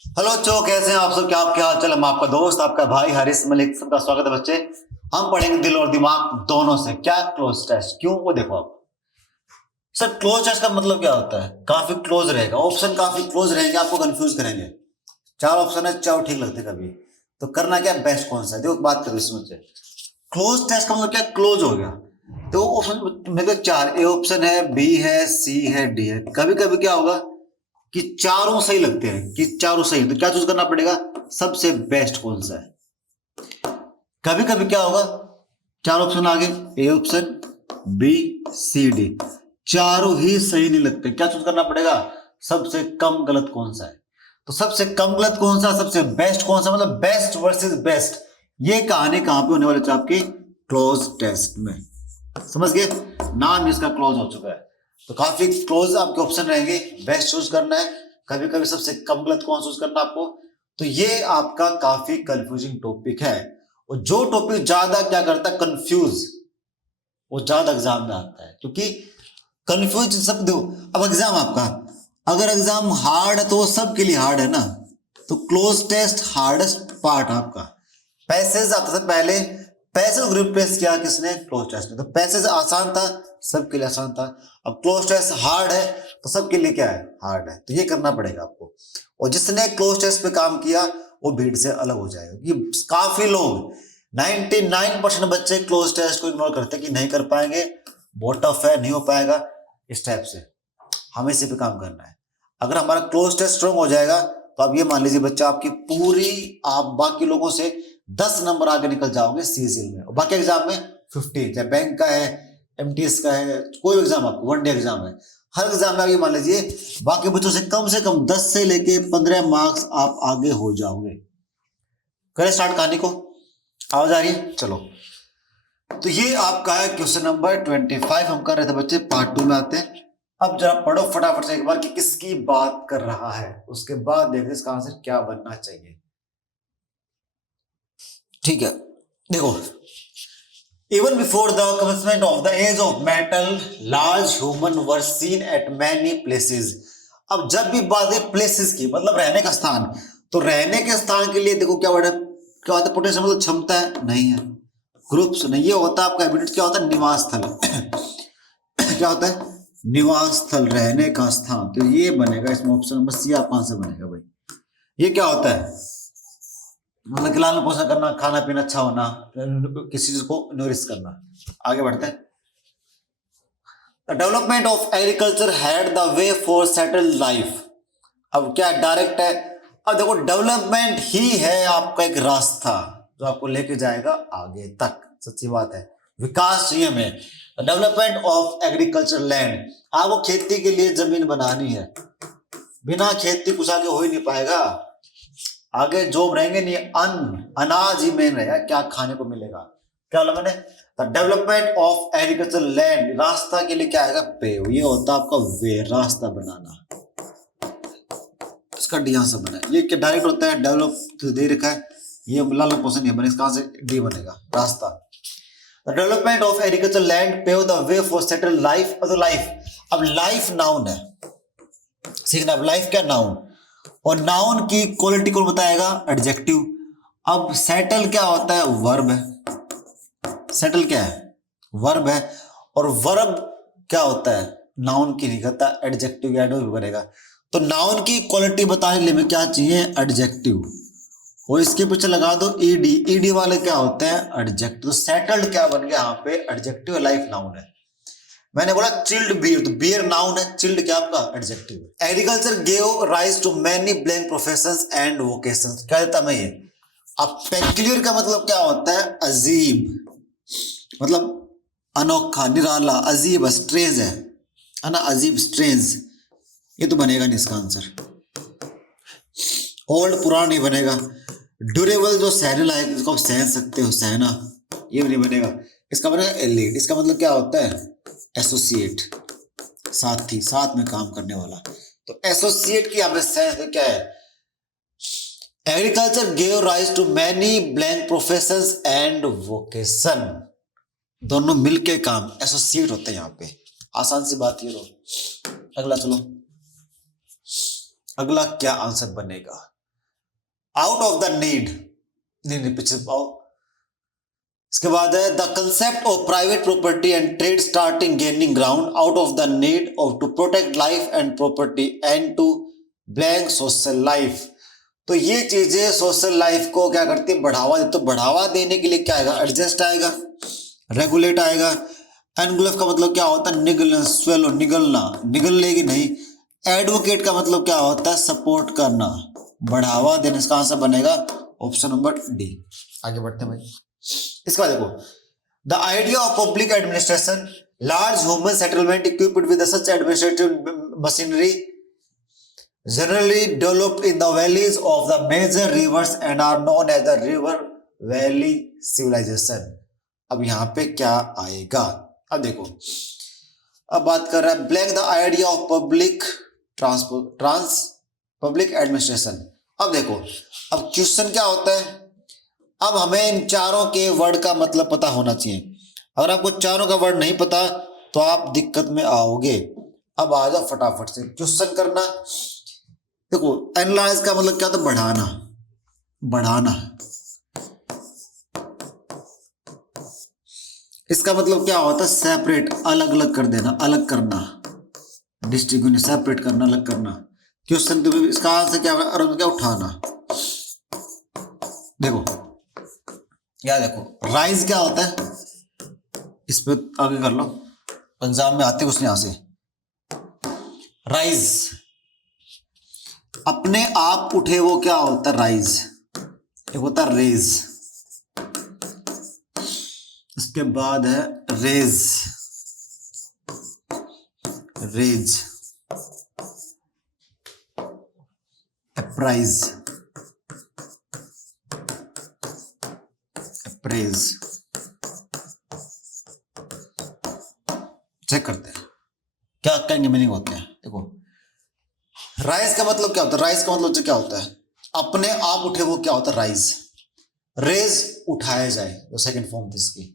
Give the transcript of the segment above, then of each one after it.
Hello बच्चों, कैसे हैं आप सब? क्या आपके हाल चाल? हम आपका दोस्त, आपका भाई हारिस मलिक, सबका स्वागत है बच्चे। हम पढ़ेंगे दिल और दिमाग दोनों से। क्या क्लोज टेस्ट? क्यों? वो देखो आप। सर, क्लोज टेस्ट का मतलब क्या होता है? काफी क्लोज रहेगा, ऑप्शन काफी क्लोज रहेंगे, आपको कंफ्यूज करेंगे। चार ऑप्शन है, चार ठीक लगते कभी। तो करना क्या, बेस्ट कौन सा है? देखो बात करो इसमें से। क्लोज टेस्ट का मतलब क्या? क्लोज हो गया। तो ऑप्शन मेरे को चार, ए ऑप्शन है, बी है, सी है, डी है। कभी कभी क्या होगा कि चारों सही लगते हैं, कि चारों सही है, तो क्या चूज करना पड़ेगा? सबसे बेस्ट कौन सा है। कभी कभी क्या होगा, चार ऑप्शन आगे, A option, B, C, D, चारों ही सही नहीं लगते। क्या चूज करना पड़ेगा? सबसे कम गलत कौन सा है। तो सबसे कम गलत कौन सा, सबसे बेस्ट कौन सा, मतलब बेस्ट वर्सेस बेस्ट। ये कहानी कहां पे होने वाली है आपकी? क्लोज टेस्ट में। समझ गए? नाम इसका क्लोज हो चुका है। तो काफी क्लोज आपके ऑप्शन रहेंगे, बेस्ट चूज करना है। कभी कभी सबसे कम गलत कौन चूज करना आपको। तो ये आपका काफी कंफ्यूजिंग टॉपिक है। और जो टॉपिक ज्यादा क्या करता है, कंफ्यूज, वो ज्यादा एग्जाम में आता है। क्योंकि कंफ्यूज सब दो। अब एग्जाम आपका, अगर एग्जाम हार्ड है तो वो सबके लिए हार्ड है ना। तो क्लोज टेस्ट हार्डेस्ट पार्ट आपका। पैसेज आता था पहले, पैसेज ग्रुप टेस्ट किया किसने? क्लोज टेस्ट ने। तो पैसेज आसान था, सबके लिए आसान था। अब क्लोज टेस्ट हार्ड है, तो सबके लिए क्या है? हार्ड है। तो ये करना पड़ेगा आपको। और जिसने क्लोज टेस्ट पे काम किया वो भीड़ से अलग हो जाएगा। कि काफी लोग, 99% बच्चे क्लोज टेस्ट को इग्नोर करते हैं कि नहीं कर पाएंगे, बहुत टफ है, नहीं हो पाएगा, इस टाइप से। हमें इसी पे काम करना है। अगर हमारा क्लोज टेस्ट स्ट्रॉन्ग हो जाएगा तो आप ये मान लीजिए बच्चा, आपकी पूरी, आप बाकी लोगों से 10 नंबर आगे निकल जाओगे सीजीएल में। और बाकी एग्जाम में 50, चाहे बैंक का है, एमटीएस का है, कोई भी एग्जाम, आपको वन डे एग्जाम है, हर एग्जाम में आप ये मान लीजिए बाकी बच्चों से कम 10 से लेके 15 मार्क्स आप आगे हो जाओगे। करें स्टार्ट कहानी को? आवाज आ रही है? चलो। तो ये आपका है क्वेश्चन नंबर 25। हम कर रहे थे बच्चे, पार्ट 2 में आते हैं। अब जरा पढ़ो फटाफट से एक बार कि किसकी बात कर रहा है, उसके बाद देखते इसका आंसर क्या बनना चाहिए। ठीक है, देखो। Even before the commencement of the age of metal, large human were seen at many places। अब जब भी बात है प्लेसेस की, मतलब रहने का स्थान, तो रहने के स्थान के लिए देखो क्या वर्ड है, क्या होता है? पोटेंशियल मतलब क्षमता है, नहीं है। ग्रुप्स नहीं, ये होता है आपका हैबिटेट। क्या होता है? निवास स्थल। क्या होता है? निवास स्थल, रहने का स्थान। तो ये बनेगा इसमें ऑप्शन नंबर सी आपका आंसर बनेगा भाई। ये क्या होता है? मतलब कि लालन पोषण करना, खाना पीना अच्छा होना, किसी चीज को नोरिश करना। आगे बढ़ते हैं। The development of agriculture had the way for settled life. अब क्या डायरेक्ट है? अब देखो, डेवलपमेंट ही है आपका एक रास्ता जो आपको लेके जाएगा आगे तक। सच्ची बात है, विकास चाहिए हमें। डेवलपमेंट ऑफ एग्रीकल्चर लैंड, आपको खेती के लिए जमीन बनानी है। बिना खेती कुछ आगे हो ही नहीं पाएगा। आगे जॉब रहेंगे नहीं, अन्न, अनाज ही मेन रहेगा, क्या खाने को मिलेगा। क्या बोला मैंने? The development of agriculture land, रास्ता के लिए क्या आएगा? पे। ये होता है आपका वे, रास्ता बनाना। इसका डी आंसर बना। ये क्या डायरेक्ट होता है? डेवलप तो दे रखा है, ये लाल पोषण नहीं बने, इसका आंसर डी बनेगा, रास्ता। The development of agriculture land pave the way for settle life. तो लाइफ, अब लाइफ नाउन है, सीखना। अब लाइफ क्या? नाउन। और नाउन की क्वालिटी कौन बताएगा? एडजेक्टिव। अब सेटल क्या होता है? वर्ब है। सेटल क्या है? वर्ब है। और वर्ब क्या होता है? नाउन की नहीं करता, एडजेक्टिव या एडवर्ब करेगा। तो नाउन की क्वालिटी बताने के लिए क्या चाहिए? एडजेक्टिव। और इसके पीछे लगा दो ईडी। ईडी वाले क्या होते हैं? एडजेक्टिव। तो सेटल्ड क्या बन गया यहाँ पे? एडजेक्टिव। लाइफ नाउन है। मैंने बोला चिल्ड बियर, तो बियर नाउन है, चिल्ड क्या आपका? Adjective. Agriculture gave rise to many blank professions and vocations. क्या देता मैं ये? अब पेक्यूलियर का मतलब क्या होता है? अजीब, मतलब अनोखा, निराला। अजीब स्ट्रेंज है ना, अजीब स्ट्रेंज। ये तो बनेगा नहीं इसका आंसर। ओल्ड पुराना नहीं बनेगा। ड्यूरेबल, जो सहने लायक, जिसको आप सहन सकते हो, सहना, ये भी नहीं बनेगा। इसका बनेगा एलिड। इसका मतलब क्या होता है? एसोसिएट, साथी, साथ में काम करने वाला। तो एसोसिएट की हमें सेंस क्या है? Agriculture gave rise to many blank professions and vocation. दोनों मिलके काम, एसोसिएट होते हैं यहाँ पे। आसान सी बात ये। रो अगला, चलो अगला क्या आंसर बनेगा? आउट ऑफ द नीड, नहीं पीछे आओ। इसके बाद है the concept of private property and trade starting gaining ground out of the need of to protect life and property and to blank social life. तो ये चीजें सोशल लाइफ को क्या करती है, बढ़ावा देती। तो बढ़ावा देने के लिए क्या आएगा, एडजस्ट आएगा, रेगुलेट आएगा। एनगुलफ का मतलब क्या होता है, निगलना, स्वेलो, निगलना, निगल लेगी नहीं। एडवोकेट का मतलब क्या होता है, सपोर्ट करना, बढ़ावा देने। इसका आंसर बनेगा ऑप्शन नंबर डी। आगे बढ़ते हैं भाई। इसके बाद देखो, the idea of public administration, large human settlement equipped with such administrative machinery generally developed in the valleys of the major rivers and are known as the river valley civilization। अब यहां पे क्या आएगा, अब देखो, अब बात कर रहा है blank the idea of public public administration. अब देखो, अब क्वेश्चन क्या होता है, अब हमें इन चारों के वर्ड का मतलब पता होना चाहिए। अगर आपको चारों का वर्ड नहीं पता तो आप दिक्कत में आओगे। अब आ जाओ फटाफट से क्वेश्चन करना। देखो, एनालाइज का मतलब क्या होता है, बढ़ाना, बढ़ाना। इसका मतलब क्या होता है, सेपरेट, अलग अलग कर देना, अलग करना, डिस्ट्रीब्यूट, सेपरेट करना, अलग करना। क्वेश्चन के इसका आंसर क्या होगा, क्या उठाना। देखो क्या, देखो राइज क्या होता है, इस पे आगे कर लो, एग्जाम में आते कुछ नहीं। यहां से राइज, अपने आप उठे, वो क्या होता है, राइज। एक होता है रेज, इसके बाद है raise, raze, apprise, appraise. Check करते हैं क्या क्या मीनिंग होते हैं। देखो, राइज का मतलब क्या होता है, राइज का मतलब क्या होता है, अपने आप उठे, वो क्या होता है, राइज। रेज, उठाया जाए, जो सेकंड फॉर्म थी इसकी।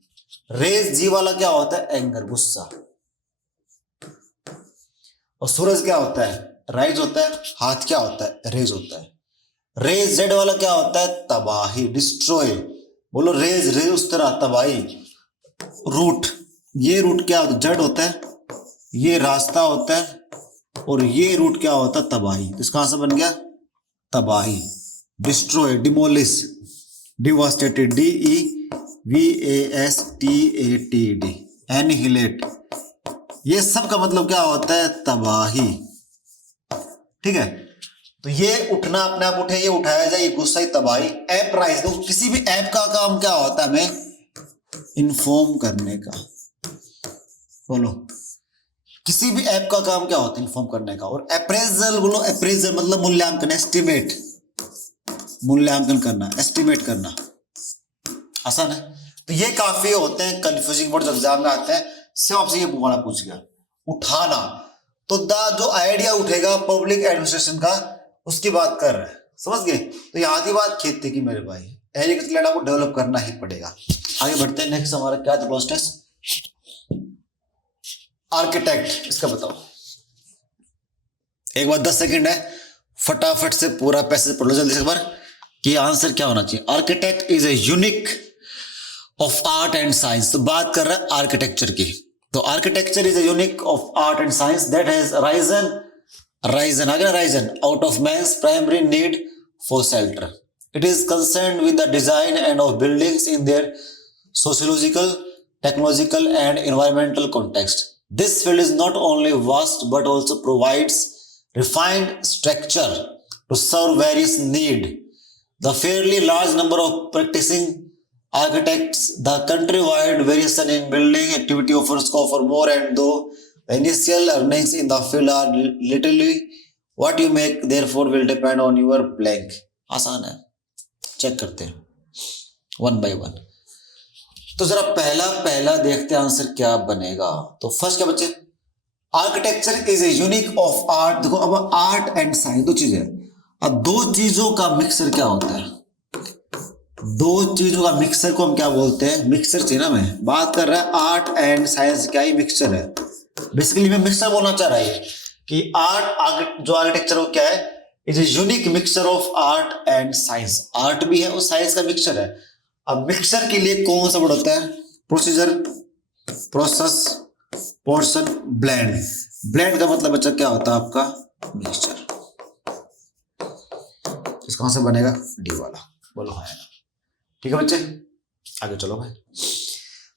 रेज जी वाला क्या होता है, एंगर, गुस्सा। और सूरज क्या होता है, राइज होता है। हाथ क्या होता है, रेज होता है। रेज जेड वाला क्या होता है, तबाही, डिस्ट्रॉय। बोलो रेज, रेज उस तरह, तबाही। रूट, ये रूट क्या होता है, जड़ होता है। ये रास्ता होता है और ये रूट क्या होता है, तबाही। तो इसका आंसर बन गया तबाही, destroy, demolish, devastated, DEVASTATED, annihilate. ये सब का मतलब क्या होता है, तबाही। ठीक है, तो ये उठना, अपने आप उठे, ये उठाया जाए, ये गुस्सा, ही तबाही। ऐप राइज, तो किसी भी ऐप का काम क्या होता है, हमें इन्फॉर्म करने का। बोलो, किसी भी ऐप का काम क्या होता है, इन्फॉर्म करने का। और अप्रेजल, बोलो अप्रेजल मतलब मूल्यांकन, एस्टिमेट, मूल्यांकन करना, एस्टिमेट करना। आसान है। तो ये काफी होते हैं कंफ्यूजिंग वर्ड, एग्जाम में आते हैं। सिर्फ आपसे ये पूछ गया, उठाना। तो जो आइडिया उठेगा पब्लिक एडमिनिस्ट्रेशन का, उसकी बात कर रहे हैं, समझ गए। तो यहाँ की बात खेती की मेरे भाई, एग्रीकल्चर लैंड आपको डेवलप करना ही पड़ेगा। आगे बढ़ते हैं, नेक्स्ट हमारा क्या था, प्रोसेस आर्किटेक्ट। इसका बताओ, एक बार 10 सेकंड है, फटाफट से पूरा पैसेज पढ़ लो जल्दी से एक बार कि आंसर क्या होना चाहिए। Architect is a unique of art and science. तो बात कर रहा है आर्किटेक्चर की। तो architecture is a unique of art and science that has risen out of man's primary need for shelter. It is concern with the design and of buildings in their sociological, technological and environmental context. This field is not only vast but also provides refined structure to serve various needs. The fairly large number of practicing architects, the countrywide variation in building activity offers scope for more, and though the initial earnings in the field are literally what you make, therefore will depend on your blank. आसान है, check करते हैं one by one. तो जरा पहला देखते हैं answer क्या बनेगा। तो फर्स्ट क्या बच्चे, architecture is a unique of art. देखो, अब आर्ट एंड साइंस दो चीजें, अब दो चीजों का मिक्सर क्या होता है, दो चीजों का मिक्सर को हम क्या बोलते हैं, मिक्सर चाहिए ना। मैं बात कर रहा है आर्ट एंड साइंस, क्या ही मिक्सचर है। बेसिकली मैं मिक्सर बोलना चाह रहा है कि आर्ट जो आर्किटेक्चर वो क्या है, is a unique mixture of art and science. Art भी है और साइंस का मिक्सचर है। अब मिक्सचर के लिए कौन सा वर्ड होता है? Procedure, process, portion, blend. Blend का मतलब बच्चा क्या होता है आपका? मिक्सचर। इसका कौन सा बनेगा? डी वाला। बोलो हाँ। ठीक है बच्चे, आगे चलो भाई।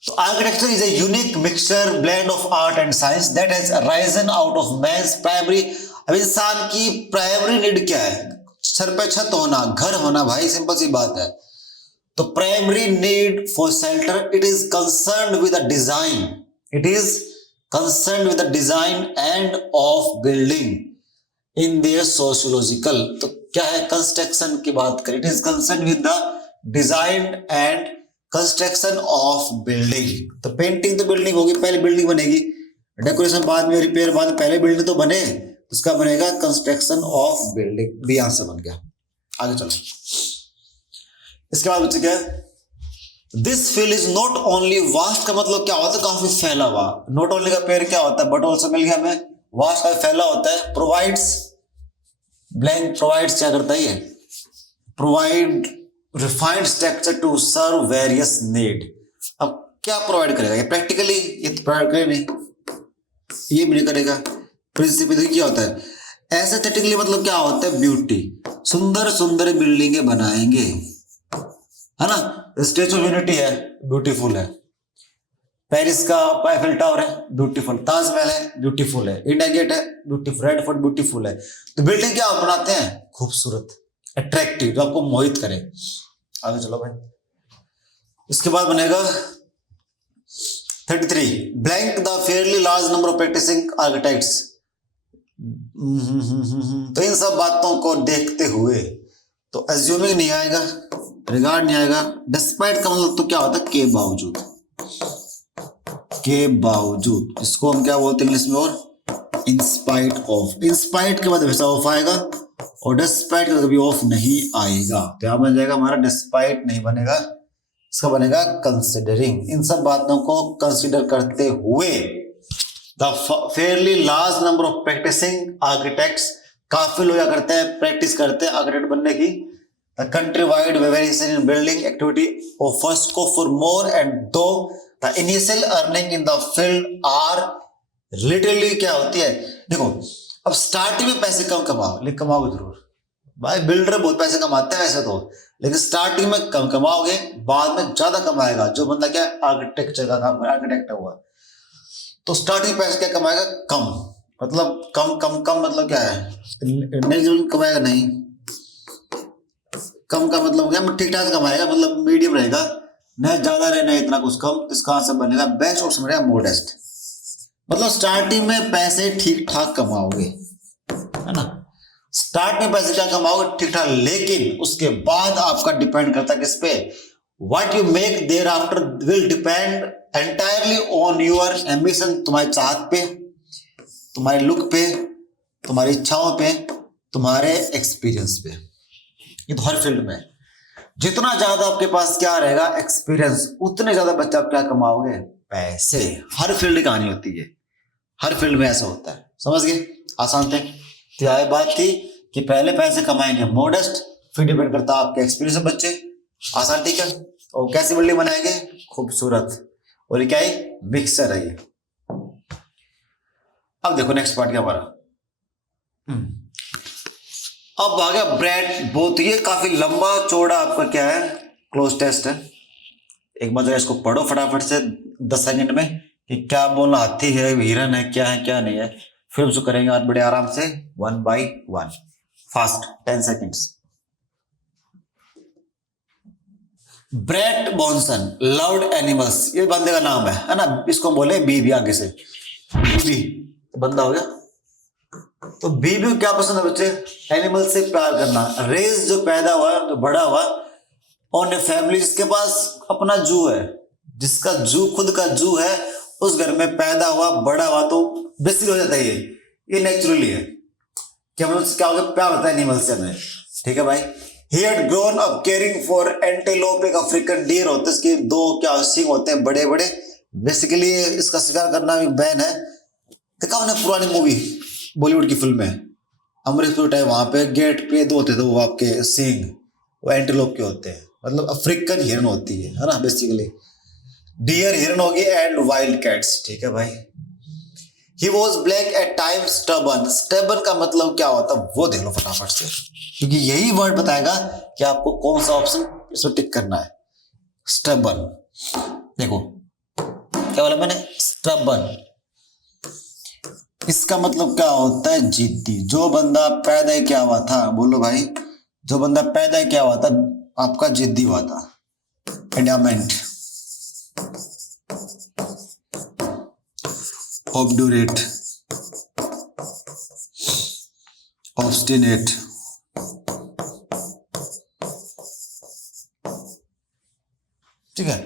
तो architecture is a unique mixture blend of art and science that has arisen out of man's primary. अब इंसान की प्राइमरी नीड क्या है? सर पे छत होना, घर होना भाई, सिंपल सी बात है। तो primary need for shelter, it is concerned with the design, it is concerned with the design and of building in their sociological. तो क्या है? कंस्ट्रक्शन की बात करें, it is concerned with the design and construction of building. तो painting तो building होगी, पहले बिल्डिंग बनेगी, डेकोरेशन बाद में, रिपेयर बाद में, पहले बिल्डिंग तो बने, उसका बनेगा कंस्ट्रक्शन ऑफ बिल्डिंग। भी आंसर बन गया। आगे चलो। इसके बाद बच्चे क्या है? This field is not only vast का मतलब क्या होता है? काफी फैला हुआ। नॉट ओनली का पेयर क्या होता है? बट ऑल्सो मिल गया हमें। वास्ट का फैला होता है। प्रोवाइड्स, ब्लैंक प्रोवाइड्स क्या करता है? ये provide refined structure to serve various need. अब क्या प्रोवाइड करेगा? ये प्रैक्टिकली ये तो प्रोवाइड करेगा नहीं, ये भी नहीं करेगा। प्रिंसिपल क्या होता है? एस्थेटिकली मतलब क्या होता है? ब्यूटी। सुंदर सुंदर बिल्डिंगें बनाएंगे, है ना। स्टैच्यू ऑफ यूनिटी है, ब्यूटीफुल है। पेरिस का आईफेल टावर है, ब्यूटीफुल। ताजमहल है, ब्यूटीफुल है। इंडिया गेट है, ब्यूटीफुल। रेड फोर्ट ब्यूटीफुल है। तो बिल्डिंग क्या बनाते हैं? खूबसूरत, अट्रैक्टिव, जो आपको मोहित करे। आगे चलो भाई। इसके बाद बनेगा 33, blank the fairly large number of practising architects. तो इन सब बातों को देखते हुए तो एज्यूमिंग नहीं आएगा, रिगार्ड नहीं आएगा। डिस्पाइट का मतलब तो क्या होता है? के बावजूद, के बावजूद। इसको हम क्या बोलते हैं इंग्लिश में? और इंस्पाइट ऑफ। इंस्पाइट के बाद वैसा ऑफ आएगा और डिस्पाइट का कभी ऑफ नहीं आएगा। तो यहां बन जाएगा हमारा डिस्पाइट नहीं बनेगा, इसका बनेगा कंसिडरिंग। इन सब बातों को कंसिडर करते हुए the fairly large number of practising architects, काफी लोग क्या करते हैं? प्रैक्टिस करते हैं आर्किटेक्ट बनने की। The countrywide variation in building activity offers scope for more, and though the initial earning in the field are literally क्या होती है? देखो, अब स्टार्टिंग में पैसे कम कमाओ, लेकिन कमाओगे जरूर भाई। बिल्डर बहुत पैसे कमाते हैं वैसे तो, लेकिन स्टार्टिंग में कम कमाओगे, बाद में ज्यादा कमाएगा जो बंदा क्या आर्किटेक्चर का काम, आर्किटेक्ट हुआ। तो स्टार्टिंग पैसे क्या कमाएगा? कम। मतलब कम कम कम मतलब क्या है? नहीं कमाएगा, नहीं। कम का मतलब क्या? ठीक ठाक कमाएगा, मतलब मीडियम रहेगा, न ज्यादा रहे न इतना कुछ कम। इसका आंसर बनेगा बेस्ट ऑप्शन बनेगा मोडेस्ट। मतलब स्टार्टिंग में पैसे ठीक ठाक कमाओगे, है ना। स्टार्ट में पैसे क्या कमाओगे? ठीक ठाक, लेकिन उसके बाद आपका डिपेंड करता है किस पे? What you make their after will depend entirely on your ambition. तुम्हारी चाहत पे, तुम्हारे लुक पे, तुम्हारी इच्छाओं पे, तुम्हारे एक्सपीरियंस पे। ये तो हर फील्ड में, जितना ज्यादा आपके पास क्या रहेगा? एक्सपीरियंस, उतने ज्यादा बच्चा आप क्या कमाओगे? पैसे। हर फील्ड की कहानी होती है, हर फील्ड में ऐसा होता है। समझ गए? आसान थे। तो यह बात थी कि पहले पैसे कमाएंगे मॉडेस्ट, फिर डिपेंड करता है आपके एक्सपीरियंस। बच्चे आसान, ठीक है। और कैसी बिल्डिंग बनाएंगे? खूबसूरत। और ये क्या है? मिक्सर है ये। अब देखो नेक्स्ट पार्ट क्या हमारा। अब आ गया ब्रेड बोथ। ये काफी लंबा चौड़ा आपका क्या है? क्लोज टेस्ट है। एक बार जरा इसको पढ़ो फटाफट से 10 सेकंड में कि क्या बोलना, हाथी है, हिरन है, क्या है क्या नहीं है। फिर उसको करेंगे आज बड़े आराम से 1 by 1 fast 10 seconds. Brett Bonson loved animals, ये बंदे का नाम है ना। इसको बोले बीबी, आगे से बीबी बंदा हो गया। तो बीबी को क्या पसंद है बच्चे? एनिमल से प्यार करना। रेज जो पैदा हुआ, जो बड़ा हुआ ऑन ए फैमिली, जिसके पास अपना जू है, जिसका जू खुद का जू है, उस घर में पैदा हुआ, बड़ा हुआ, तो बेसिक हो जाता है ये नेचुरली है कि हम क्या होगा? प्यार होता है एनिमल से हमें, ठीक है भाई। He had grown up caring for antelope, एक अफ्रीकन डियर होता है, इसके 2 क्या सिंग होते हैं बड़े बड़े। बेसिकली इसका शिकार करना भी बैन है। देखा हमने पुरानी मूवी बॉलीवुड की फिल्म में, अमरीकपुर टाइप वहां पे गेट पे दो होते थे वो आपके सींग, वो एंटीलोप के होते हैं, मतलब अफ्रीकन हिरन होती है ना बेसिकली। डियर हिरन होगी एंड वाइल्ड कैट्स, ठीक है भाई। He was black at time stubborn, stubborn का मतलब क्या होता है वो देख लो फटाफट से, क्योंकि यही वर्ड बताएगा कि आपको कौन सा ऑप्शन इसमें टिक करना है। स्टबन, देखो क्या बोला मैंने, स्टबन, इसका मतलब क्या होता है, जिद्दी। जो बंदा पैदा क्या हुआ था, बोलो भाई, जो बंदा पैदा क्या हुआ था आपका, जिद्दी हुआ था। एडामेंट, ऑब्डुरेट, ऑब्स्टिनेट, ठीक है।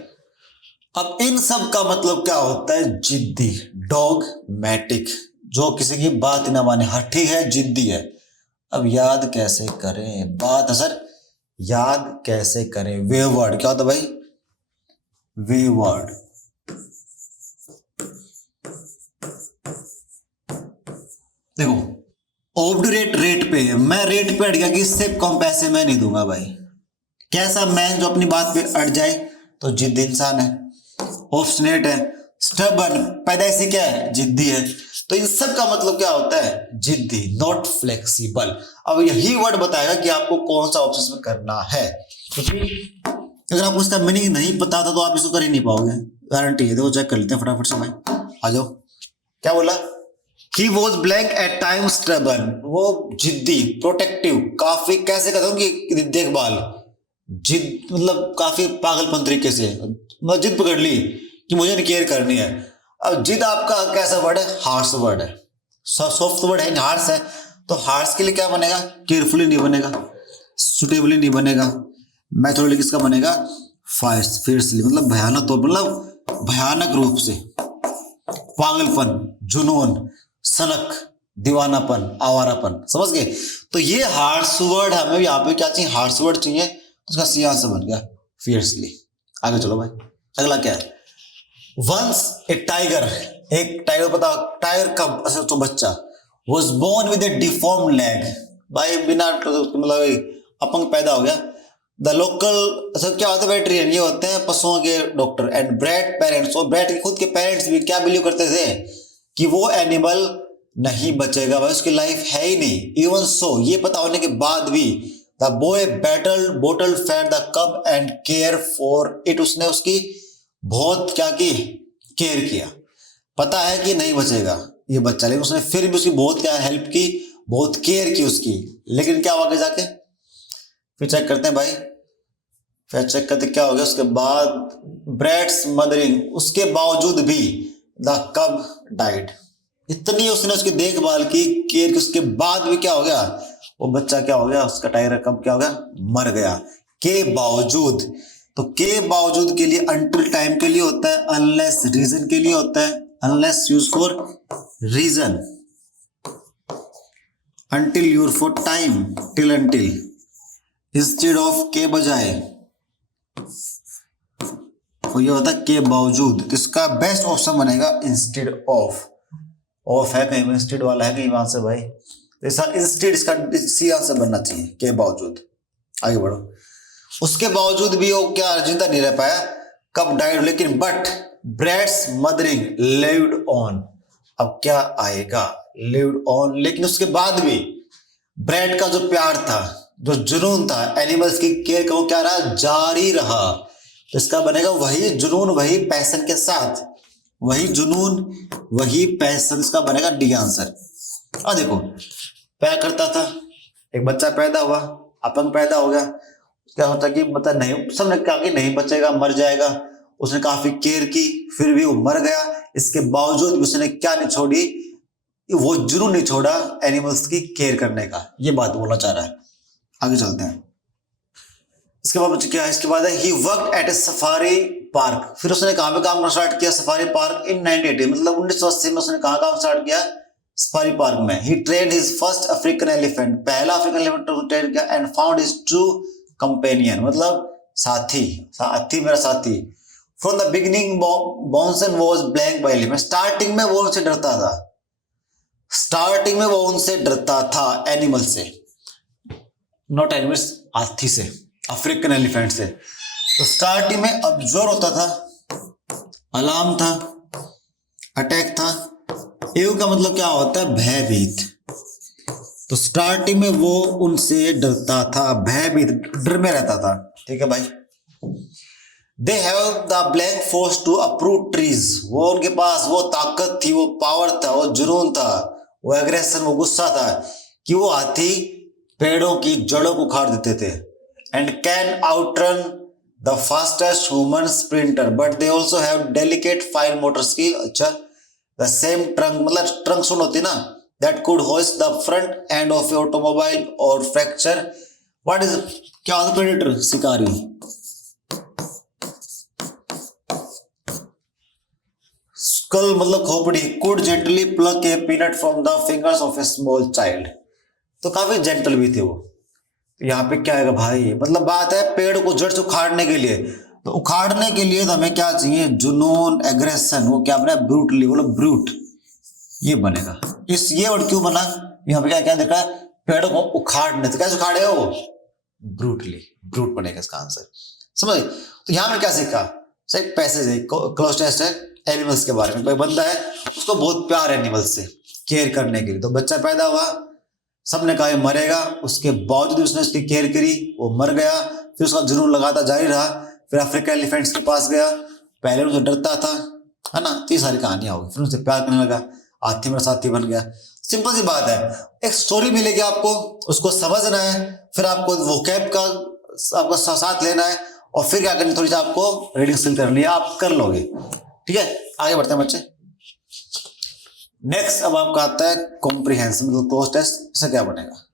अब इन सब का मतलब क्या होता है, जिद्दी, डॉगमैटिक, जो किसी की बात ना माने, हठी है, जिद्दी है। अब याद कैसे करें, बात है सर, याद कैसे करें। वे वर्ड क्या होता है भाई, वे वर्ड, देखो ऑब्डुरेट रेट पे, मैं रेट पे अड़ गया कि इससे कम पैसे मैं नहीं दूंगा भाई। कैसा मैन जो अपनी बात पे अड़ जाए तो जिद्दी इंसान है। ऑब्स्टिनेट है, स्टबर्न पैदाइशी क्या है, जिद्दी है। तो इन सब का मतलब क्या होता है, जिद्दी, नॉट फ्लेक्सिबल। अब यही वर्ड बताएगा कि आपको कौन सा ऑप्शन में करना है, क्योंकि अगर आपको इसका मीनिंग नहीं पता था तो आप इसको कर ही नहीं पाओगे, गारंटी है। देखो चेक कर लेते हैं फटाफट से भाई, आ जाओ। क्या बोला, he was blank at time stubborn, वो जिद्दी, प्रोटेक्टिव, काफी कैसे कहता हूँ कि देखभाल, जिद मतलब काफी पागलपन तरीके से, मतलब जिद पकड़ ली कि मुझे नहीं केयर करनी है। अब जिद आपका कैसा वर्ड है, हार्श वर्ड है, सॉफ्ट वर्ड है, हार्श है। तो हार्श के लिए क्या बनेगा, केयरफुली नहीं बनेगा, सुटेबली नहीं बनेगा, मैथोडली किसका बनेगा, फियर्सली, मतलब भयानक, तो मतलब भयानक रूप से, पागलपन, जुनून, सनक, दीवानापन, आवारापन, समझ गए। तो ये हार्श वर्ड, हमें यहाँ पे क्या चाहिए, हार्श वर्ड चाहिए, तो उसका सी आंसर बन गया फियर्सली। आगे चलो भाई, अगला क्या है, वंस ए टाइगर, एक टाइगर, पता टाइगर का तो बच्चा, was born with a deform leg, भाई बिना मतलब अपंग पैदा हो गया। द लोकल, अच्छा क्या होता है, वेटरियन, ये होते हैं पशुओं के डॉक्टर, एंड ब्रेड पेरेंट्स, और ब्रेड के खुद के पेरेंट्स भी क्या बिलीव करते थे कि वो एनिमल नहीं बचेगा भाई, उसकी लाइफ है ही नहीं। इवन सो, ये पता होने के बाद भी, the boy bottle fed the cub and care for it, उसने उसकी बहुत क्या की, केयर किया। पता है कि नहीं बचेगा ये बच्चा, लेकिन उसने फिर भी उसकी बहुत क्या हेल्प की, बहुत केयर की उसकी। लेकिन क्या हुआ आगे जाके, फिर चेक करते हैं भाई, फिर चेक करते क्या हो गया उसके बाद, ब्रेड्स मदरिंग, उसके बावजूद भी द कब डाइड, इतनी उसने उसकी देखभाल की, केयर की, उसके बाद भी क्या हो गया, वो बच्चा क्या हो गया, उसका टाइगर कब क्या हो गया, मर गया। के बावजूद, तो के बावजूद के लिए अनटिल टाइम के लिए होता है, अनलेस रीजन के लिए होता है, unless use for reason, until use for time, till until, instead of के बजाय, तो ये होता है के बावजूद। तो इसका बेस्ट ऑप्शन बनेगा इंस्टेड ऑफ, ऑफ है कहीं, इंस्टेड वाला है कहीं वहां से भाई, इंस्टेड इसका सी आंसर बनना चाहिए, के बावजूद। आगे बढ़ो, उसके बावजूद भी वो क्या जिंदा नहीं रह पाया, कब डाइड, लेकिन but breads mothering lived on, अब क्या आएगा, लिव्ड ऑन, लेकिन उसके बाद भी ब्रेड का जो प्यार था, जो जुनून था एनिमल्स की केयर का, वो क्या रहा, जारी रहा। तो इसका बनेगा वही जुनून, वही पैशन के साथ, वही जुनून वही पैशन, इसका बनेगा डी आंसर। और देखो क्या करता था, एक बच्चा पैदा हुआ, अपंग पैदा हो गया, क्या होता कि मतलब नहीं, सबने कहा कि नहीं बचेगा, मर जाएगा, उसने काफी केयर की, फिर भी वो मर गया। इसके बावजूद भी उसने क्या नहीं छोड़ी, वो जुनून नहीं छोड़ा एनिमल्स की केयर करने का, ये बात बोलना चाह रहा है। आगे चलते हैं, इसके बाद क्या है, इसके बाद है he worked eight A safari park, फिर उसने कहां पे काम करना स्टार्ट किया, सफारी पार्क, इन 1980, मतलब 1980 में उसने कहां काम स्टार्ट किया, सफारी पार्क में। He trained his first African elephant, पहला अफ्रीकन एलिफेंट ट्रेन किया, and found his true companion, मतलब साथी, साथी मेरा साथी। From the beginning Bonson was blank by elephant, starting में वो उनसे डरता था, स्टार्टिंग में वो उनसे डरता था, एनिमल से, नॉट एनिमल्स, हाथी से, अफ्रीकन एलिफेंट से। तो स्टार्टिंग में ऑब्जर्व होता था, अलार्म था, अटैक था। एव का मतलब क्या होता है? भयभीत। तो स्टार्टिंग में वो उनसे डरता था, भयभीत, डर में रहता था। ठीक है भाई। They have the blank force to approve trees, वो उनके पास वो ताकत थी, वो पावर था, वो जुनून था, वो एग्रेशन, वो गुस्सा था कि वो हाथी पेड़ों की जड़ों को उखाड़ देते थे। And can outrun the fastest human sprinter, but they also have delicate fine motor skill. अच्छा, द सेम ट्रंक, मतलब ट्रंक सुन होती ना, that could hoist the front end of automobile और फ्रैक्चर। व्हाट इज, क्या होता है प्रेडेटर? शिकारी। स्कल मतलब खोपड़ी, could gently pluck a peanut from the fingers of a small child. तो काफी जेंटल भी थे वो। यहाँ पे क्या है भाई, मतलब बात है पेड़ को जड़ से उखाड़ने के लिए। तो उखाड़ने के लिए तो हमें क्या चाहिए? जुनून, एग्रेशन। वो क्या बना? ब्रूटली, बोलो ब्रूट, ये बनेगा। इस ये वर्ड क्यों बना? यहाँ पे क्या क्या देखा? पेड़ों को उखाड़ने। तो कैसे उखाड़े हो? ब्रूटली, ब्रूट बनेगा इसका आंसर। समझ? तो यहाँ पे क्या सीखा? सही पैसेज है, क्लोज टेस्ट है एनिमल्स के बारे में। कोई बंदा है, उसको बहुत प्यार है एनिमल्स से, केयर करने के लिए। तो बच्चा पैदा हुआ, सबने कहा मरेगा, उसके बावजूद उसने उसकी केयर करी, वो मर गया। फिर उसका जुनून लगाता जारी रहा। फिर अफ्रीकन एलिफेंट्स के पास गया, पहले उनसे डरता था, है ना? तो ये सारी कहानियां होगी। फिर उनसे प्यार करने लगा, हाथी मेरा साथी बन गया। सिंपल सी बात है, एक स्टोरी मिलेगी आपको, उसको समझना है, फिर आपको वोकैब का आपका साथ लेना है, और फिर क्या करनी, थोड़ी सी आपको रीडिंग स्किल करनी है, आप कर लोगे। ठीक है, आगे बढ़ते हैं बच्चे। नेक्स्ट अब आपका आता है कॉम्प्रिहेंशन, मतलब क्लोज टेस्ट। इससे क्या बनेगा?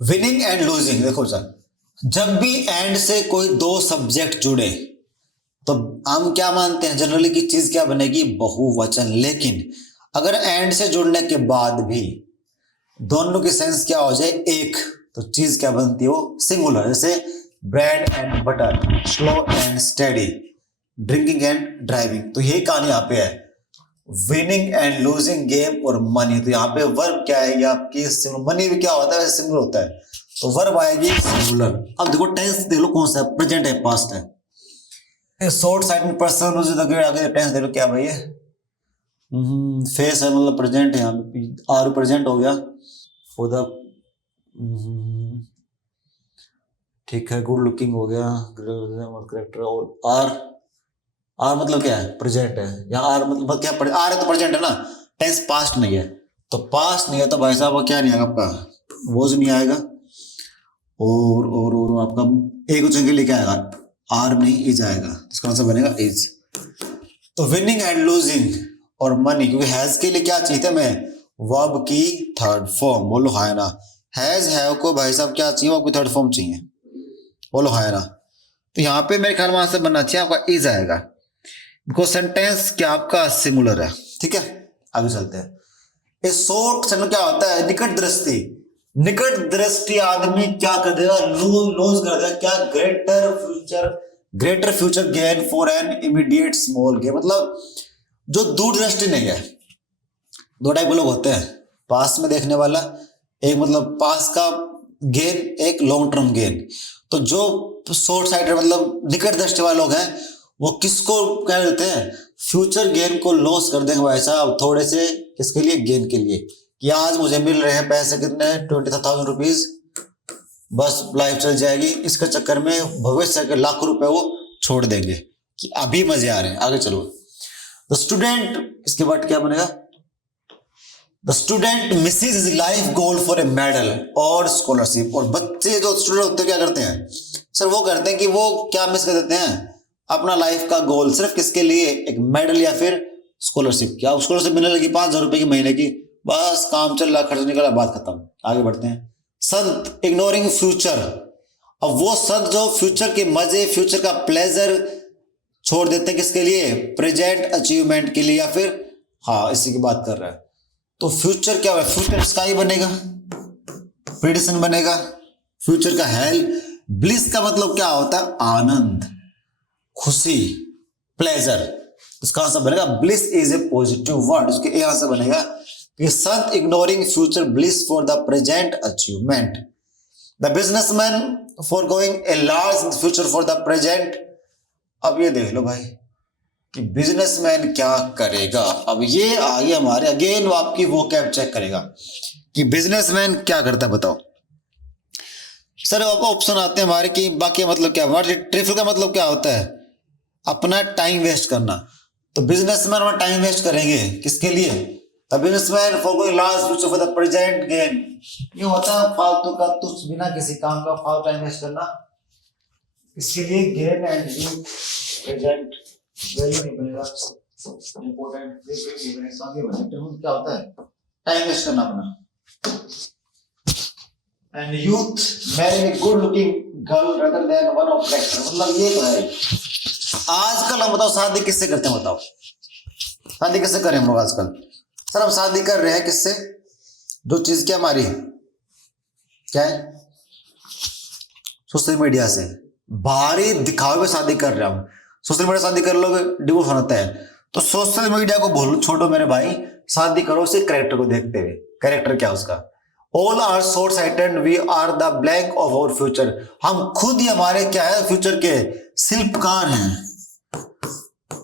Winning and losing. देखो सर, जब भी एंड से कोई दो सब्जेक्ट जुड़े तो हम क्या मानते हैं जनरली की चीज क्या बनेगी? बहुवचन। लेकिन अगर एंड से जुड़ने के बाद भी दोनों की सेंस क्या हो जाए? एक, तो चीज क्या बनती है? वो सिंगुलर। जैसे bread and butter, slow and steady, drinking and driving. तो यही कहानी यहाँ पे है, विनिंग एंड लूजिंग गेम और मनी। तो यहाँ पे वर्ब क्या है? आपकी मनी भी क्या होता है? सिंगुलर होता है, तो वर्ब आएगी सिंगुलर। अब देखो टेंस देख लो कौन सा है, प्रेजेंट है, पास्ट है। शॉर्ट साइड में पर्सन आगे टेंस देख लो क्या भाई है? फेस है, मतलब प्रेजेंट है, यहाँ पे आर प्रेजेंट हो गया। फॉर द, ठीक है, गुड लुकिंग हो गया, करेक्टर। और आर, आर मतलब क्या है? प्रेजेंट है। यहाँ आर मतलब क्या? आर है तो प्रेजेंट है ना, टेंस पास्ट नहीं है। तो पास्ट नहीं है तो भाई साहब वो क्या नहीं आएगा आपका? वॉज नहीं आएगा। और आपका एक वचन के लिए क्या आएगा? आर नहीं, इज आएगा। इसका आंसर बनेगा इज। तो विनिंग एंड लूजिंग और मनी, क्योंकि हैज के लिए क्या चाहिए था मैं? वर्ब की थर्ड फॉर्म। बोलो हाय ना। हैज हैव को भाई साहब क्या चाहिए? वर्ब की थर्ड फॉर्म चाहिए। बोलो हाय ना। तो यहाँ पे मेरे ख्याल में आंसर बनना चाहिए आपका इज आएगा, बिकॉज सेंटेंस क्या आपका सिंगुलर है। ठीक है, आगे चलते हैं। ए शॉर्ट सेंटेंस क्या होता है? निकट दृष्टि। निकट दृष्टि आदमी क्या कर देगा? लूज कर देगा क्या? Greater future gain for an immediate small gain. मतलब जो दूरदृष्टि नहीं है। दो टाइप के लोग होते हैं, पास में देखने वाला, एक मतलब पास का गेन, एक लॉन्ग टर्म गेन। तो जो शॉर्ट साइडेड मतलब निकट दृष्टि वाले लोग हैं, वो किसको क्या देते हैं? फ्यूचर गेन को लॉस कर देंगे भाई साहब, थोड़े से किसके लिए? गेन के लिए, कि आज मुझे मिल रहे हैं पैसे कितने? 20,000 रुपीज, बस लाइफ चल जाएगी। इसके चक्कर में भविष्य के लाखों रुपए वो छोड़ देंगे कि अभी मजे आ रहे हैं, आगे चलो। द स्टूडेंट, इसके बाद क्या बनेगा? The student misses his life goal for a medal और स्कॉलरशिप। और बच्चे जो स्टूडेंट होते हैं क्या करते हैं सर? वो करते हैं कि वो क्या मिस कर देते हैं? अपना लाइफ का गोल, सिर्फ किसके लिए? एक मेडल या फिर स्कॉलरशिप। क्या स्कॉलरशिप मिलने लगी 5,000 रुपए की महीने की, बस काम चल रहा, खर्च निकला, बात खत्म। आगे बढ़ते हैं। संत इग्नोरिंग फ्यूचर। अब वो संत जो फ्यूचर के मजे, फ्यूचर का प्लेजर छोड़ देते हैं किसके लिए? प्रेजेंट अचीवमेंट के लिए, या फिर हाँ इसी की बात कर रहा है। तो फ्यूचर क्या है? फ्यूचर स्काई बनेगा, प्रेडिक्शन बनेगा, फ्यूचर का हेल, ब्लिस का मतलब क्या होता है? आनंद, खुशी, प्लेजर। इसका आंसर बनेगा bliss is a positive word. इसके ए आंसर बनेगा कि संत ignoring future bliss for the present achievement. The businessman for going a large future for the present. अब ये देख लो भाई कि बिजनेसमैन क्या करेगा। अब ये आगे हमारे अगेन वो आपकी वो कैब चेक करेगा कि बिजनेसमैन क्या करता है, बताओ। सर ऑप्शन आते हैं हमारे कि बाकी मतलब क्या, हमारे ट्रिफल का मतलब क्या होता है? अपना टाइम वेस्ट करना। तो बिजनेसमैन अपना टाइम वेस्ट करेंगे किसके लिए? The businessman for going large future for the present gain. ये होता है फालतू का, तुच्छ बिना किसी काम का फालतू टाइम वेस्ट करना, इसके लिए gain and you present value नहीं बनेगा, इंपॉर्टेंट नहीं बनेगा। आगे बढ़ते क्या होता है? टाइम वेस्ट करना अपना। And youth marrying a good looking girl rather than one of character. मतलब ये तो है। आजकल हम बताओ शादी किससे करते हैं? बताओ शादी किससे करें हम लोग आजकल? सर हम शादी कर रहे हैं किससे? जो चीज क्या हमारी क्या है? सोशल मीडिया से। बाहरी दिखावे में शादी कर रहे हैं हम। सोशल मीडिया शादी कर लोगे डिवोर्स होता है। तो सोशल मीडिया को बोलो छोड़ो मेरे भाई, शादी करो उसे कैरेक्टर को देखते हुए। कैरेक्टर क्या उसका? All are short sighted, we are the blank of our future. हम खुद ही हमारे क्या है? फ्यूचर के शिल्पकार हैं।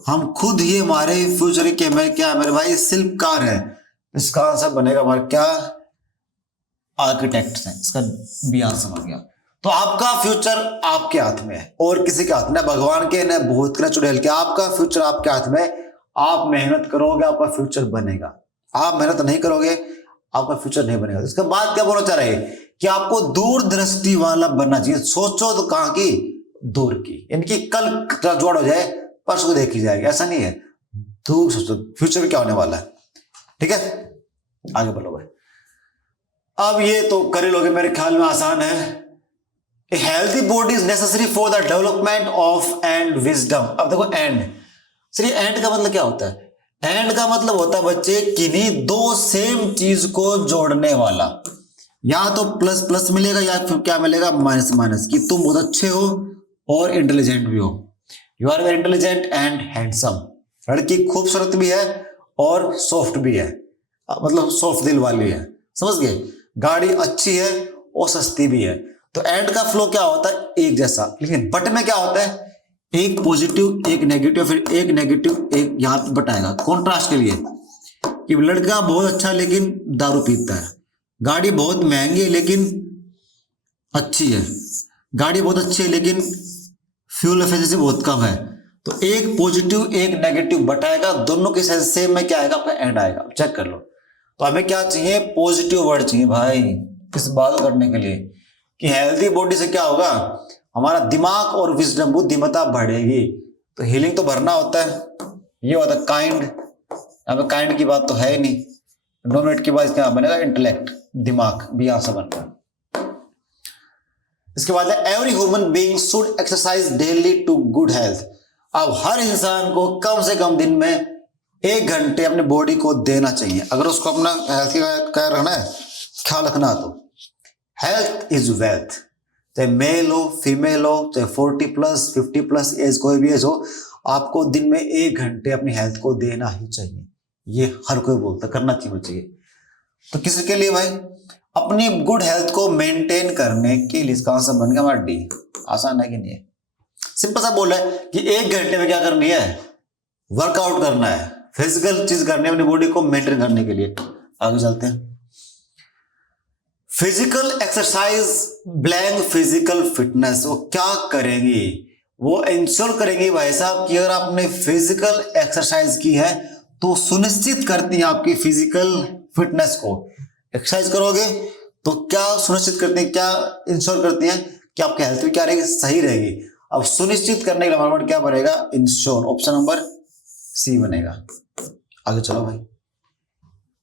हम खुद ही हमारे फ्यूचर के में क्या मेरे भाई? शिल्पकार हैं। इसका आंसर बनेगा हमारा क्या? आर्किटेक्ट है। इसका भी आंसर आ गया। तो आपका फ्यूचर आपके हाथ में है और किसी के हाथ में, न भगवान के न भूत के न चुड़ैल के। आपका फ्यूचर आपके हाथ में। आप मेहनत करोगे आपका फ्यूचर बनेगा, आप मेहनत नहीं करोगे आपका फ्यूचर नहीं बनेगा। इसके बाद क्या बोलना चाह रहे हैं कि आपको दूरदृष्टि वाला बनना चाहिए। सोचो तो कहां की? दूर की। इनकी कल जोड़ हो जाए परसों को देखी जाएगी, ऐसा नहीं है। दूर सोचो फ्यूचर क्या होने वाला है। ठीक है, आगे बढ़ो भाई। अब ये तो कर ही लोगे मेरे ख्याल में, आसान है। A healthy body is necessary for the development of and wisdom। अब देखो एंड, सर एंड का मतलब क्या होता है? एंड का मतलब होता है बच्चे किन्हीं दो सेम चीज को जोड़ने वाला। या तो प्लस प्लस मिलेगा या फिर क्या मिलेगा? Minus minus. कि तुम बहुत अच्छे हो और इंटेलिजेंट भी हो। You are very intelligent and handsome. लड़की खूबसूरत भी है और सॉफ्ट भी है, मतलब सॉफ्ट दिल वाली है, समझ गए? गाड़ी अच्छी है और सस्ती भी है। तो एंड का फ्लो क्या होता है? एक जैसा। लेकिन बट में क्या होता है? एक पॉजिटिव एक नेगेटिव, फिर एक नेगेटिव एक यहां पे बटाएगा कॉन्ट्रास्ट के लिए। कि लड़का बहुत अच्छा लेकिन दारू पीता है, गाड़ी बहुत महंगी है लेकिन अच्छी है, गाड़ी बहुत अच्छी है लेकिन फ्यूल एफिशिएंसी बहुत कम है। तो एक पॉजिटिव एक नेगेटिव बटाएगा, दोनों के सेंस सेम में क्या आएगा? आपका एंड आएगा। चेक कर लो। तो हमें क्या चाहिए? पॉजिटिव वर्ड चाहिए भाई इस बात करने के लिए कि हेल्दी बॉडी से क्या होगा? हमारा दिमाग और विजडम बुद्धिमत्ता बढ़ेगी। तो हीलिंग तो भरना होता है। ये होता है काइंड। यहाँ पे काइंड की बात तो है ही नहीं। डोमिनेट की बात क्या बनेगा? इंटेलेक्ट, दिमाग भी यहां से बनता है। इसके बाद है every human being should exercise daily to good health. अब हर इंसान को कम से कम दिन में 1 घंटे अपने बॉडी को देना चाहिए अगर उसको अपना हेल्थ का रखना है, ख्याल रखना। तो हेल्थ इज वेल्थ। चाहे मेल हो फीमेल हो, चाहे 40+ 50+ एज कोई भी एज हो, आपको दिन में 1 घंटे अपनी हेल्थ को देना ही चाहिए। ये हर कोई बोलता, करना चाहिए। तो किसी के लिए भाई? अपनी गुड हेल्थ को मेंटेन करने के लिए। इसका आंसर बन गया हमारा डी। आसान है कि नहीं है? सिंपल सा बोल है कि 1 घंटे में क्या करनी है? वर्कआउट करना है, फिजिकल चीज करनी है अपनी बॉडी को मेंटेन करने के लिए। आगे चलते हैं। Physical exercise blank physical fitness. वो क्या करेंगी? वो इंश्योर करेंगी भाई साहब कि अगर आपने फिजिकल एक्सरसाइज की है तो सुनिश्चित करती हैं आपकी फिजिकल फिटनेस को। एक्सरसाइज करोगे तो क्या सुनिश्चित करती हैं, क्या इंश्योर करती हैं कि आपकी हेल्थ भी क्या रहेगी? सही रहेगी। अब सुनिश्चित करने का वर्ड क्या बनेगा? इंश्योर। ऑप्शन नंबर सी बनेगा। आगे चलो भाई।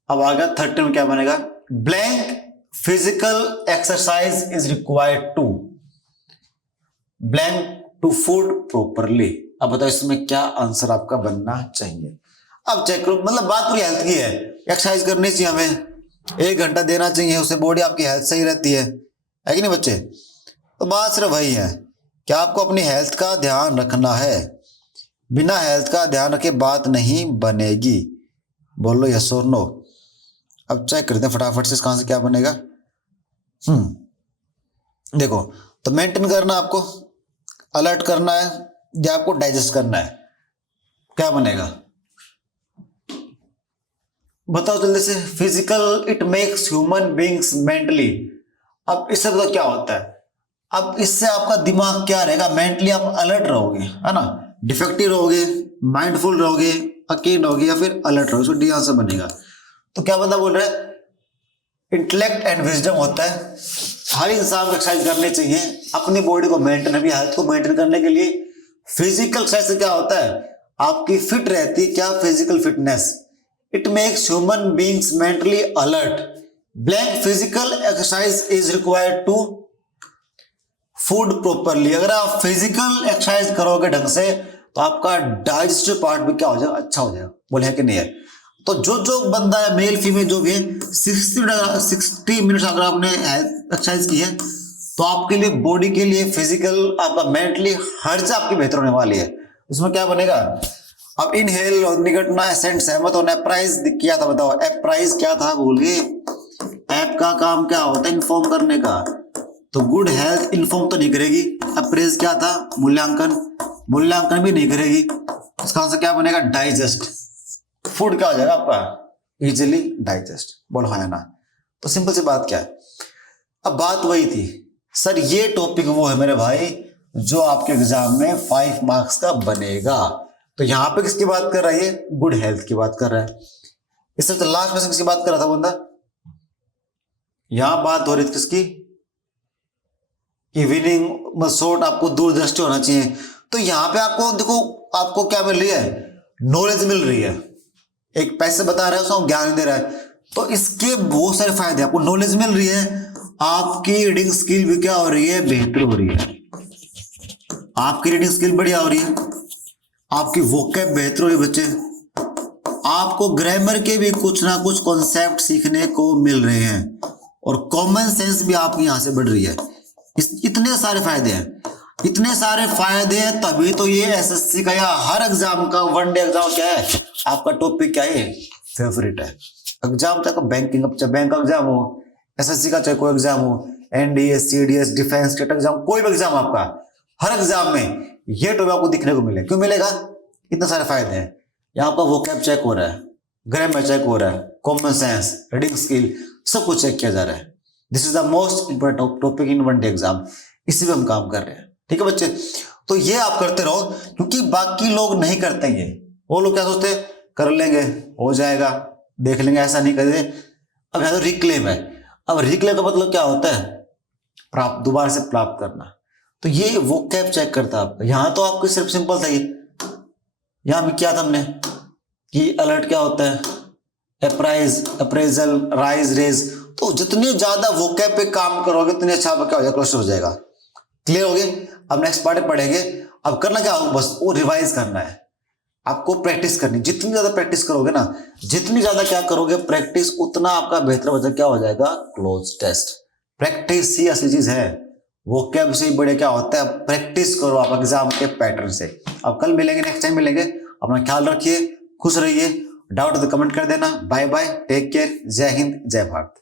अब आगे 13 में क्या बनेगा? Blank physical exercise is required to blank to food properly. अब बताओ इसमें क्या आंसर आपका बनना चाहिए? अब चेक करो, मतलब बात पूरी हेल्थ की है। एक्सरसाइज करनी चाहिए हमें, 1 घंटा देना चाहिए, उससे बॉडी आपकी हेल्थ सही रहती है कि नहीं बच्चे? तो बात सिर्फ वही है कि आपको अपनी हेल्थ का ध्यान रखना है। बिना हेल्थ का ध्यान रखे बात नहीं बनेगी। बोलो यस और नो। अब चेक करते हैं फटाफट से इसका आंसर क्या बनेगा। देखो, तो मेंटेन करना आपको, अलर्ट करना है या आपको डाइजेस्ट करना है, क्या बनेगा बताओ जल्दी से। Physical it makes human beings mentally. अब इससे तो क्या होता है, अब इससे आपका दिमाग क्या रहेगा, मेंटली आप अलर्ट रहोगे, है ना, डिफेक्टिव रहोगे, माइंडफुल रहोगे, अकेन रहोगे या फिर अलर्ट रहोगे। तो डी आंसर बनेगा। तो क्या बंदा बोल रहा है, इंटेलेक्ट एंड विजडम होता है। हर इंसान को एक्सरसाइज करनी चाहिए अपनी बॉडी को मेंटेन, अपनी हेल्थ को मेंटेन करने के लिए। फिजिकल एक्सरसाइज से क्या होता है, आपकी फिट रहती, क्या physical fitness. It makes human beings mentally alert. Blank physical exercise is required to food properly. अगर आप फिजिकल एक्सरसाइज करोगे ढंग से तो आपका डाइजेस्टिव पार्ट भी क्या हो जाएगा, अच्छा हो जाएगा। बोले है कि नहीं है। तो जो बंदा है, मेल फीमेल जो भी है, 60 मिनट्स अगर आपने एक्सरसाइज की है तो आपके लिए, बॉडी के लिए, फिजिकल, आपका मेंटली हर चीज आपकी बेहतर होने वाली है। इसमें क्या बनेगा, अब इनहेल और निगटना, एसेंट, सहमत होना, अप्राइज किया था, बताओ अप्राइज क्या था, भूल गए। ऐप का काम क्या होता है, इन्फॉर्म करने का। तो गुड हेल्थ इन्फॉर्म तो नहीं करेगी। अप्रेज क्या था, मूल्यांकन, मूल्यांकन भी नहीं करेगी। इसका आंसर क्या बनेगा, डाइजेस्ट। फूड क्या हो जाएगा आपका, इजिली डाइजेस्ट। बोलो हाँ या ना। तो सिंपल सी बात क्या है। अब बात वही थी सर, ये टॉपिक वो है मेरे भाई जो आपके एग्जाम में 5 मार्क्स का बनेगा। तो यहां पे किसकी बात कर रहा है, ये गुड हेल्थ की बात कर रहा है। इससे तो लास्ट में से किसकी बात कर रहा था बंदा, यहां बात हो रही थी किसकी, कि विनिंग शॉट, आपको दूरदृष्टि होना चाहिए। तो यहां पे आपको देखो, आपको क्या मिल रही है, नॉलेज मिल रही है। एक पैसे बता रहा है, उसको ज्ञान दे रहा है। तो इसके बहुत सारे फायदे, आपको नॉलेज मिल रही है, आपकी रीडिंग स्किल भी क्या हो रही है, बेहतर हो रही है। आपकी रीडिंग स्किल बढ़िया हो रही है, आपकी वोकैब बेहतर हो रही है बच्चे। आपको ग्रामर के भी कुछ ना कुछ कॉन्सेप्ट सीखने को मिल रहे हैं और कॉमन सेंस भी आपकी यहां से बढ़ रही है। इतने सारे फायदे हैं, इतने सारे फायदे हैं, तभी तो ये एसएससी का या हर एग्जाम का वनडे एग्जाम क्या है, आपका टॉपिक क्या है, फेवरेट है। एग्जाम चाहे बैंकिंग, बैंक का एग्जाम हो, एसएससी का चाहे कोई एग्जाम हो, NDA, CDS, defence, state exam, कोई भी एग्जाम आपका, हर एग्जाम में ये टॉपिक आपको दिखने को मिले। क्यों मिलेगा, इतने सारे फायदे हैं। यहाँ आपका वोकैब चेक हो रहा है, ग्रामर चेक हो रहा है, कॉमन सेंस, रीडिंग स्किल, सब कुछ चेक किया जा रहा है। This is the most important topic in one day exam. इसी पे हम काम कर रहे हैं, ठीक है बच्चे। तो ये आप करते रहो, क्योंकि बाकी लोग नहीं करते ये। वो लोग क्या सोचते हैं, कर लेंगे, हो जाएगा, देख लेंगे, ऐसा नहीं करेंगे। अब यहाँ तो रिक्लेम है। अब रिक्लेम का मतलब क्या होता है, प्राप्त, दोबारा से प्राप्त करना। तो ये वो कैप चेक करता है आपका। यहां तो आपको सिर्फ सिंपल था, ये यहां भी क्या था हमने कि अलर्ट क्या होता है, अप्राइज, अप्रेजल, राइज, रेज। तो जितनी ज्यादा वोकैब पे काम करोगे उतनी अच्छा क्या हो जाएगा, क्लोज हो जाएगा। क्लियर हो गए। अब नेक्स्ट पार्ट पढ़ेंगे। अब करना क्या हो, बस वो रिवाइज करना है, आपको प्रैक्टिस करनी। जितनी ज्यादा प्रैक्टिस करोगे ना, जितनी ज्यादा क्या करोगे प्रैक्टिस, उतना आपका बेहतर बच्चा क्या हो जाएगा, क्लोज टेस्ट। प्रैक्टिस ही असली चीज है, वोकैब से ही बड़े क्या होता है, प्रैक्टिस करो आप एग्जाम के पैटर्न से। अब कल मिलेंगे, नेक्स्ट टाइम मिलेंगे। अपना ख्याल रखिए, खुश रहिए। डाउट तो कमेंट कर देना। बाय बाय, टेक केयर, जय हिंद, जय भारत।